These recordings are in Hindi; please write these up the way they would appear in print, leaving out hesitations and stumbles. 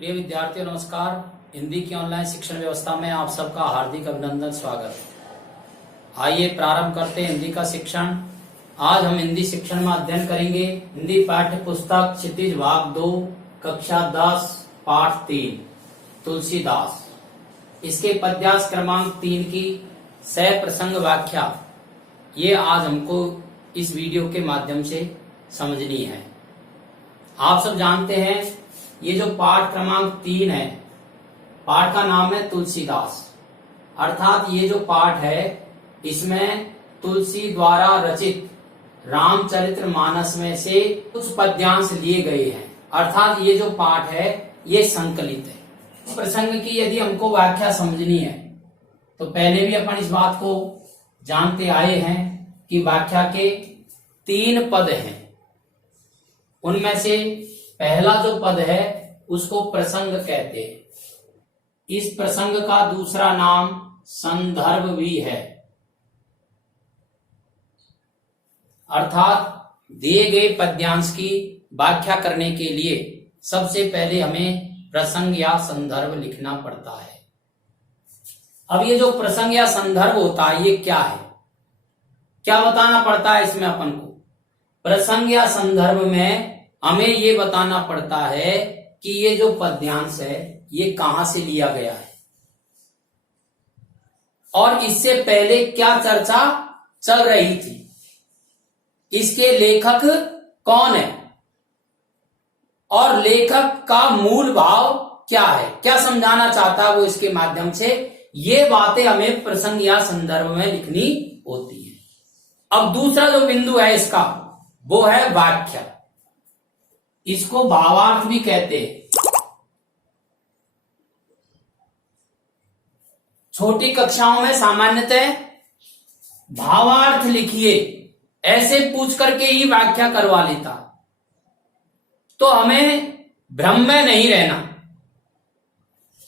प्रिय विद्यार्थियों नमस्कार। हिंदी की ऑनलाइन शिक्षण व्यवस्था में आप सबका हार्दिक अभिनंदन स्वागत है। आइए प्रारंभ करते हैं हिंदी का शिक्षण। आज हम हिंदी शिक्षण में अध्ययन करेंगे हिंदी पाठ्य पुस्तक क्षितिज भाग 2 कक्षा 10 पाठ 3 तुलसीदास। इसके पद्यास क्रमांक 3 की सह प्रसंग व्याख्या ये आज हमको इस वीडियो के माध्यम से समझनी है। आप सब जानते हैं ये जो पाठ क्रमांक 3 है, पाठ का नाम है तुलसीदास। अर्थात ये जो पाठ है इसमें तुलसी द्वारा रचित रामचरितमानस में से कुछ पद्यांश लिए गए हैं। अर्थात ये जो पाठ है ये संकलित है। प्रसंग की यदि हमको व्याख्या समझनी है तो पहले भी अपन इस बात को जानते आए हैं कि व्याख्या के 3 पद हैं। उनमें से पहला जो पद है उसको प्रसंग कहते हैं। इस प्रसंग का दूसरा नाम संदर्भ भी है। अर्थात दिए गए पद्यांश की व्याख्या करने के लिए सबसे पहले हमें प्रसंग या संदर्भ लिखना पड़ता है। अब ये जो प्रसंग या संदर्भ होता है ये क्या है, क्या बताना पड़ता है इसमें अपन को। प्रसंग या संदर्भ में हमें ये बताना पड़ता है कि ये जो पद्यांश है ये कहां से लिया गया है और इससे पहले क्या चर्चा चल रही थी, इसके लेखक कौन है और लेखक का मूल भाव क्या है, क्या समझाना चाहता है वो इसके माध्यम से। ये बातें हमें प्रसंग या संदर्भ में लिखनी होती है। अब दूसरा जो बिंदु है इसका वो है व्याख्या। इसको भावार्थ भी कहते हैं। छोटी कक्षाओं में सामान्यतः भावार्थ लिखिए ऐसे पूछ करके ही व्याख्या करवा लेता, तो हमें भ्रम में नहीं रहना।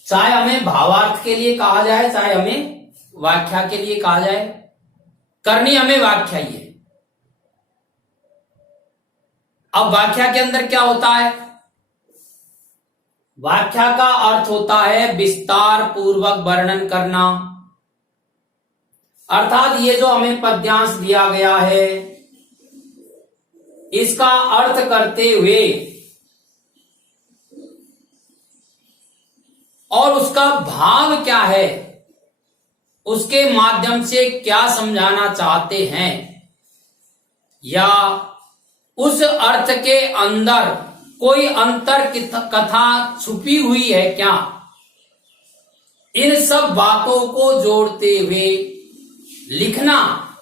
चाहे हमें भावार्थ के लिए कहा जाए चाहे हमें व्याख्या के लिए कहा जाए, करनी हमें व्याख्या ही है। अब व्याख्या के अंदर क्या होता है, व्याख्या का अर्थ होता है विस्तार पूर्वक वर्णन करना। अर्थात ये जो हमें पद्यांश दिया गया है इसका अर्थ करते हुए और उसका भाव क्या है उसके माध्यम से क्या समझाना चाहते हैं या उस अर्थ के अंदर कोई अंतर कथा छुपी हुई है क्या, इन सब बातों को जोड़ते हुए लिखना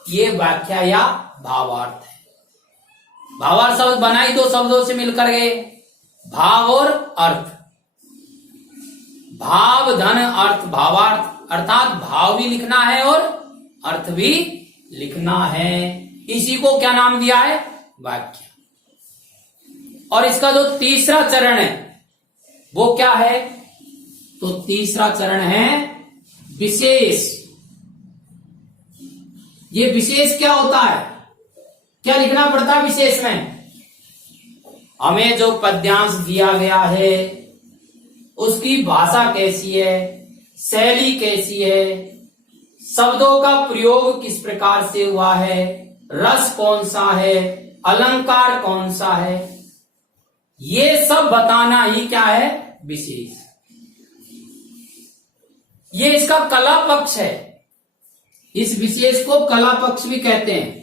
ये व्याख्या या भावार्थ है। भावार्थ शब्द बना ही 2 शब्दों से मिलकर गए, भाव और अर्थ। भाव धन अर्थ भावार्थ, अर्थात भाव भी लिखना है और अर्थ भी लिखना है। इसी को क्या नाम दिया है, व्याख्या। और इसका जो तीसरा चरण है वो क्या है, तो तीसरा चरण है विशेष। ये विशेष क्या होता है, क्या लिखना पड़ता है विशेष में। हमें जो पद्यांश दिया गया है उसकी भाषा कैसी है, शैली कैसी है, शब्दों का प्रयोग किस प्रकार से हुआ है, रस कौन सा है, अलंकार कौन सा है, ये सब बताना ही क्या है, विशेष। ये इसका कला पक्ष है। इस विशेष को कला पक्ष भी कहते हैं।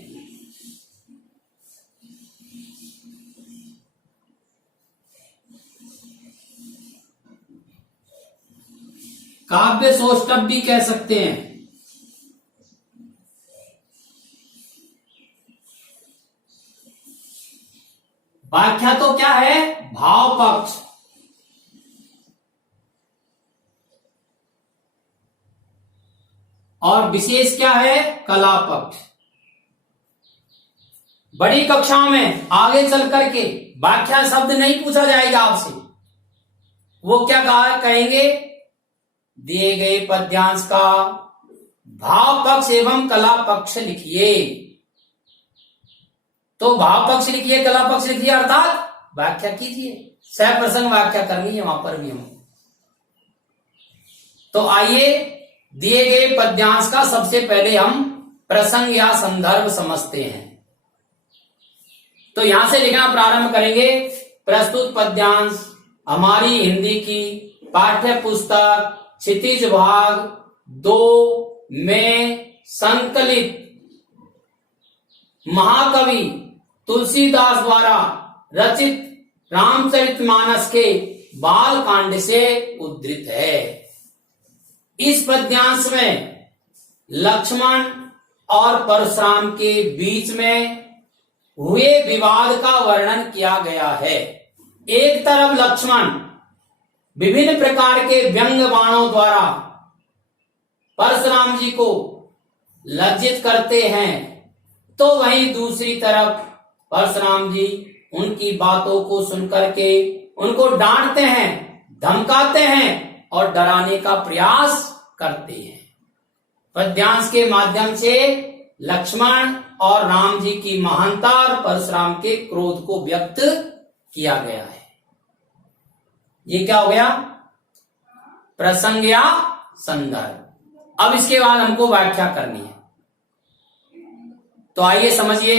काव्य सौष्ठव भी कह सकते हैं। व्याख्या तो क्या है, भाव पक्ष। और विशेष क्या है, कला पक्ष। बड़ी कक्षाओं में आगे चल करके व्याख्या शब्द नहीं पूछा जाएगा आपसे। वो क्या कहेंगे, दिए गए पद्यांश का भाव पक्ष एवं कला पक्ष लिखिए। तो भाव पक्ष लिखिए, कला पक्ष लिखिए, अर्थात व्याख्या कीजिए। सह प्रसंग व्याख्या करनी है वहां पर भी हम तो आइए दिए गए पद्यांश का सबसे पहले हम प्रसंग या संदर्भ समझते हैं। तो यहां से लिखना प्रारंभ करेंगे। प्रस्तुत पद्यांश हमारी हिंदी की पाठ्य पुस्तक क्षितिज भाग 2 में संकलित महाकवि तुलसीदास द्वारा रचित रामचरितमानस के बाल कांड से उद्धृत है। इस पद्यांश में लक्ष्मण और परशुराम के बीच में हुए विवाद का वर्णन किया गया है। एक तरफ लक्ष्मण विभिन्न प्रकार के व्यंग बाणों द्वारा परशुराम जी को लज्जित करते हैं, तो वहीं दूसरी तरफ परशुराम जी उनकी बातों को सुनकर के उनको डांटते हैं, धमकाते हैं और डराने का प्रयास करते हैं। पद्यांश के माध्यम से लक्ष्मण और राम जी की महानता और परशुराम के क्रोध को व्यक्त किया गया है। ये क्या हो गया? प्रसंग या संदर्भ। अब इसके बाद हमको व्याख्या करनी है, तो आइए समझिए।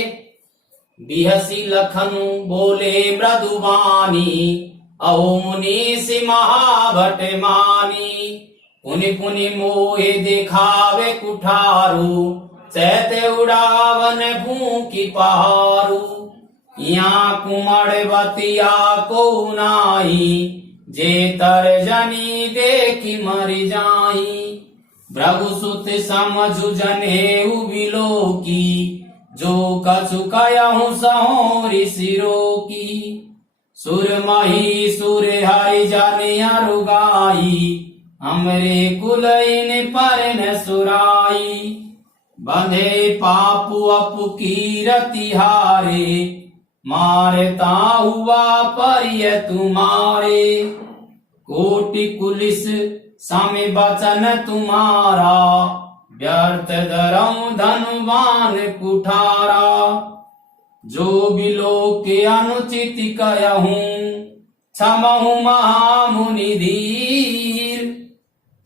बिहसी लखनु बोले मृदुबानी, अहो मुनीषि महाभट मानी। पुनि पुनि मोहे दिखावे कुठारू, चैते उड़ावन भूखी पहारू। यहाँ कुमड़ बतिया को नाई, जे तरजनी देखी मर जाई। भृगुसुत समझु जनेऊ बिलोकी, जो कछु कहूँ सहोरि सिरो की। सुरमही सुर हरि जन अरुगाई, हमरे कुलइन पर न सुराई। बंधे पापु अपु कीरति हारे, मारता हुआ परिय तुम्हारे। कोटि कुलिस सामे बचन तुम्हारा, व्यर्थ धरम धनवान कुठारा। जो बिलो के अनुचित कहूँ, क्षमहु महामुनि धीर।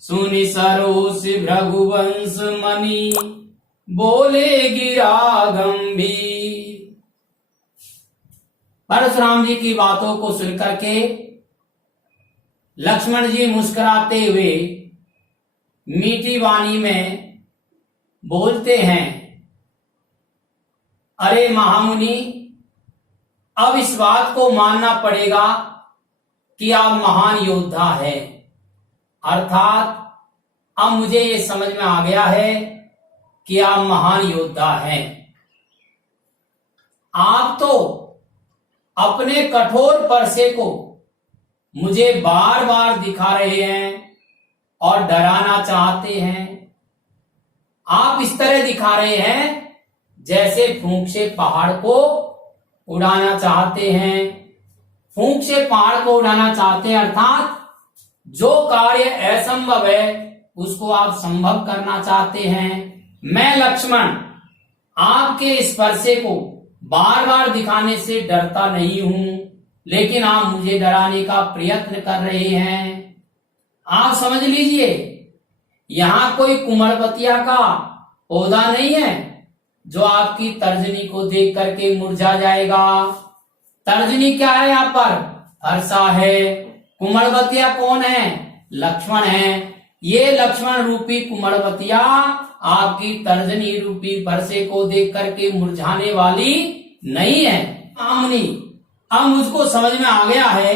सुनि सरोष भृगुवंश मणि, बोले गिरा गंभीर। परशुराम जी की बातों को सुनकर के लक्ष्मण जी मुस्कुराते हुए मीठी वाणी में बोलते हैं, अरे महामुनि, अब इस बात को मानना पड़ेगा कि आप महान योद्धा हैं। अर्थात अब मुझे ये समझ में आ गया है कि आप महान योद्धा हैं। आप तो अपने कठोर परसे को मुझे बार बार दिखा रहे हैं और डराना चाहते हैं। आप इस तरह दिखा रहे हैं जैसे फूंक से पहाड़ को उड़ाना चाहते हैं। फूंक से पहाड़ को उड़ाना चाहते हैं, अर्थात जो कार्य असंभव है उसको आप संभव करना चाहते हैं। मैं लक्ष्मण आपके इस परसे को बार बार दिखाने से डरता नहीं हूं, लेकिन आप मुझे डराने का प्रयत्न कर रहे हैं। आप समझ लीजिए, यहां कोई कुमड़बतिया का पौधा नहीं है जो आपकी तर्जनी को देख करके मुरझा जाएगा। तर्जनी क्या है? यहाँ पर हर्षा है। कुमड़बतिया कौन है? लक्ष्मण है। ये लक्ष्मण रूपी कुमड़बतिया आपकी तर्जनी रूपी परसे को देख करके मुरझाने वाली नहीं है। आमनी, अब मुझको समझ में आ गया है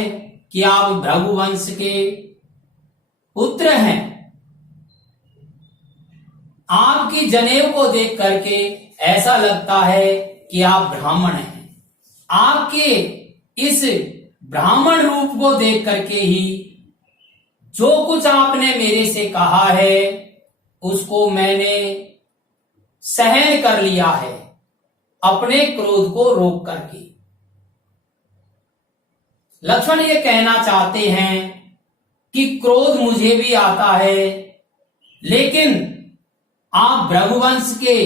कि आप भृगुवंश के पुत्र हैं। आपकी जनेऊ को देख करके ऐसा लगता है कि आप ब्राह्मण हैं। आपके इस ब्राह्मण रूप को देख करके ही जो कुछ आपने मेरे से कहा है उसको मैंने सहन कर लिया है, अपने क्रोध को रोक करके। लक्ष्मण ये कहना चाहते हैं कि क्रोध मुझे भी आता है, लेकिन आप भृगुवंश के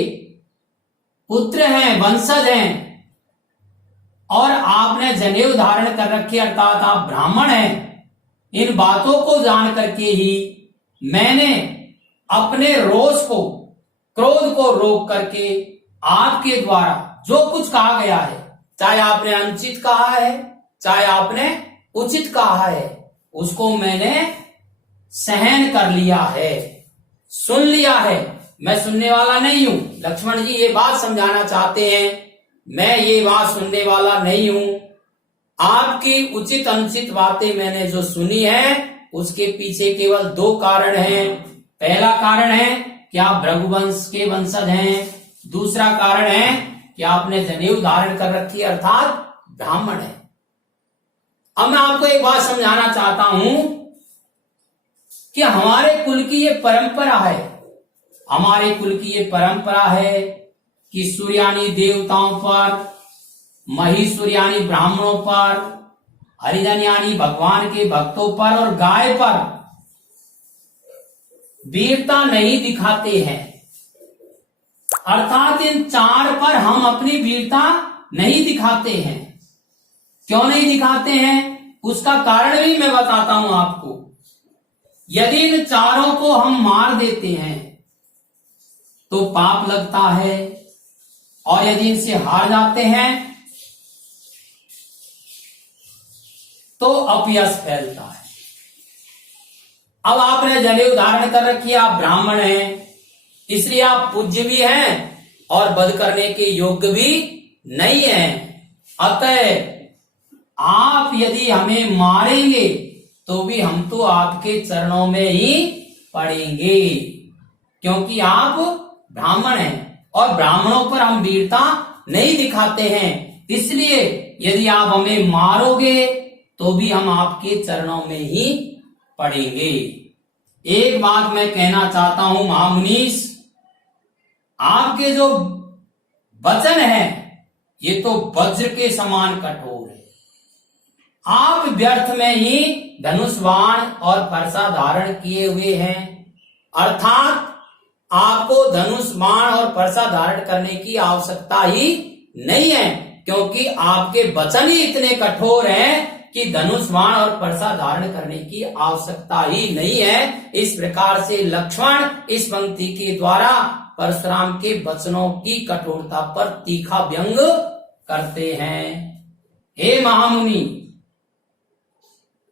पुत्र हैं, वंशज हैं, और आपने जनेऊ धारण कर रखी, अर्थात आप ब्राह्मण हैं। इन बातों को जान करके ही मैंने अपने रोष को, क्रोध को रोक करके आपके द्वारा जो कुछ कहा गया है, चाहे आपने अनुचित कहा है चाहे आपने उचित कहा है, उसको मैंने सहन कर लिया है, सुन लिया है। मैं सुनने वाला नहीं हूं। लक्ष्मण जी ये बात समझाना चाहते हैं, मैं ये बात सुनने वाला नहीं हूं। आपकी उचित अनुचित बातें मैंने जो सुनी है उसके पीछे केवल दो कारण हैं। पहला कारण है कि आप भृगुवंश के वंशज हैं, दूसरा कारण है कि आपने जनेऊ धारण कर रखी अर्थात ब्राह्मण है। अब मैं आपको एक बात समझाना चाहता हूं कि हमारे कुल की ये परंपरा है, हमारे कुल की ये परंपरा है कि सूर्यानी देवताओं पर, महिषुर यानी ब्राह्मणों पर, हरिजन यानी भगवान के भक्तों पर और गाय पर वीरता नहीं दिखाते हैं। अर्थात इन चार पर हम अपनी वीरता नहीं दिखाते हैं। क्यों नहीं दिखाते हैं उसका कारण भी मैं बताता हूं आपको। यदि इन चारों को हम मार देते हैं तो पाप लगता है, और यदि इनसे हार जाते हैं तो अपयश फैलता है। अब आपने जनेऊ धारण कर रखी है, आप ब्राह्मण हैं, इसलिए आप पूज्य भी हैं और वध करने के योग्य भी नहीं हैं। अतः आप यदि हमें मारेंगे तो भी हम तो आपके चरणों में ही पड़ेंगे, क्योंकि आप ब्राह्मण हैं और ब्राह्मणों पर हम वीरता नहीं दिखाते हैं। इसलिए यदि आप हमें मारोगे तो भी हम आपके चरणों में ही पड़ेंगे। एक बात मैं कहना चाहता हूं महामुनीश, आपके जो वचन है ये तो वज्र के समान कठोर है। आप व्यर्थ में ही धनुष बाण और फरसा धारण किए हुए हैं, अर्थात आपको धनुष बाण और फरसा धारण करने की आवश्यकता ही नहीं है, क्योंकि आपके वचन ही इतने कठोर हैं कि धनुष बाण और फरसा धारण करने की आवश्यकता ही नहीं है। इस प्रकार से लक्ष्मण इस पंक्ति के द्वारा परशुराम के वचनों की कठोरता पर तीखा व्यंग करते हैं। हे महामुनि,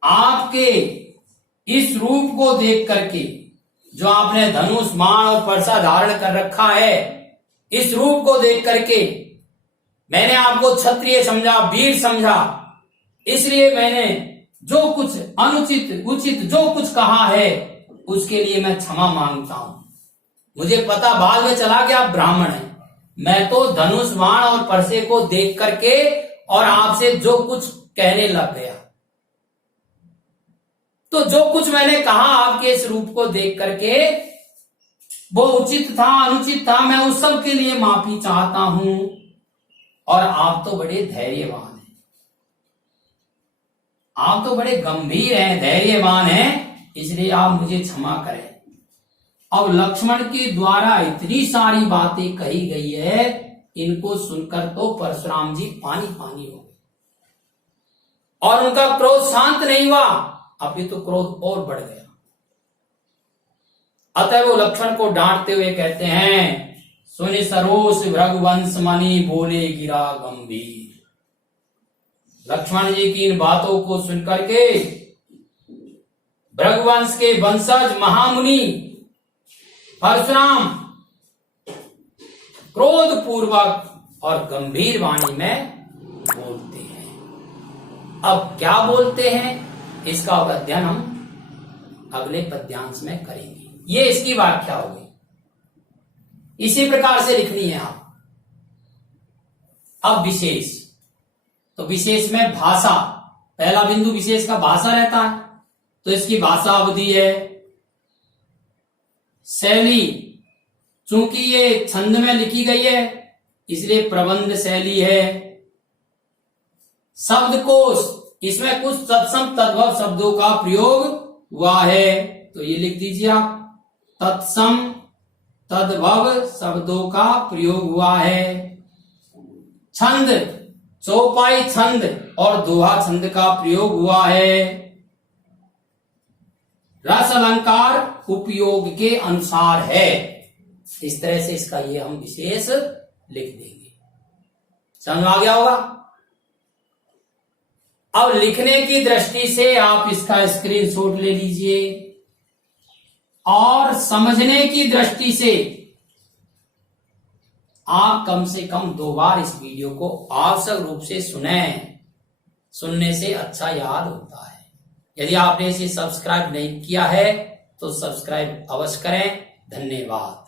आपके इस रूप को देख करके, जो आपने धनुष बाण और फरसा धारण कर रखा है, इस रूप को देख करके मैंने आपको क्षत्रिय समझा, वीर समझा, इसलिए मैंने जो कुछ अनुचित उचित जो कुछ कहा है उसके लिए मैं क्षमा मांगता हूं। मुझे पता बाद में चला कि आप ब्राह्मण हैं। मैं तो धनुष बाण और फरसे को देख करके और आपसे जो कुछ कहने लग गया, तो जो कुछ मैंने कहा आपके इस रूप को देख करके वो उचित था अनुचित था, मैं उस सब के लिए माफी चाहता हूं। और आप तो बड़े धैर्यवान हैं, आप तो बड़े गंभीर हैं, धैर्यवान हैं, इसलिए आप मुझे क्षमा करें। अब लक्ष्मण के द्वारा इतनी सारी बातें कही गई है, इनको सुनकर तो परशुराम जी पानी पानी हो गए और उनका क्रोध शांत नहीं हुआ, अभी तो क्रोध और बढ़ गया। अतः वो लक्ष्मण को डांटते हुए कहते हैं, सुनि सरोष भृगुवंश मणि बोले गिरा गंभीर। लक्ष्मण जी की इन बातों को सुनकर के भृगुवंश के वंशज महामुनि परशुराम क्रोध पूर्वक और गंभीर वाणी में बोलते हैं। अब क्या बोलते हैं इसका अध्ययन हम अगले पद्यांश में करेंगे। ये इसकी व्याख्या होगी, इसी प्रकार से लिखनी है आप। अब विशेष, तो विशेष में भाषा, पहला बिंदु विशेष का भाषा रहता है, तो इसकी भाषा अवधि है। शैली, चूंकि ये छंद में लिखी गई है इसलिए प्रबंध शैली है। शब्दकोश, इसमें कुछ तत्सम तद्भव शब्दों का प्रयोग हुआ है, तो ये लिख दीजिए आप, तत्सम तद्भव शब्दों का प्रयोग हुआ है। छंद, चौपाई छंद और दोहा छंद का प्रयोग हुआ है। रस अलंकार उपयोग के अनुसार है। इस तरह से इसका ये हम विशेष लिख देंगे। समझ में आ गया होगा। अब लिखने की दृष्टि से आप इसका स्क्रीनशॉट ले लीजिए और समझने की दृष्टि से आप कम से कम 2 बार इस वीडियो को आवश्यक रूप से सुने। सुनने से अच्छा याद होता है। यदि आपने इसे सब्सक्राइब नहीं किया है तो सब्सक्राइब अवश्य करें। धन्यवाद।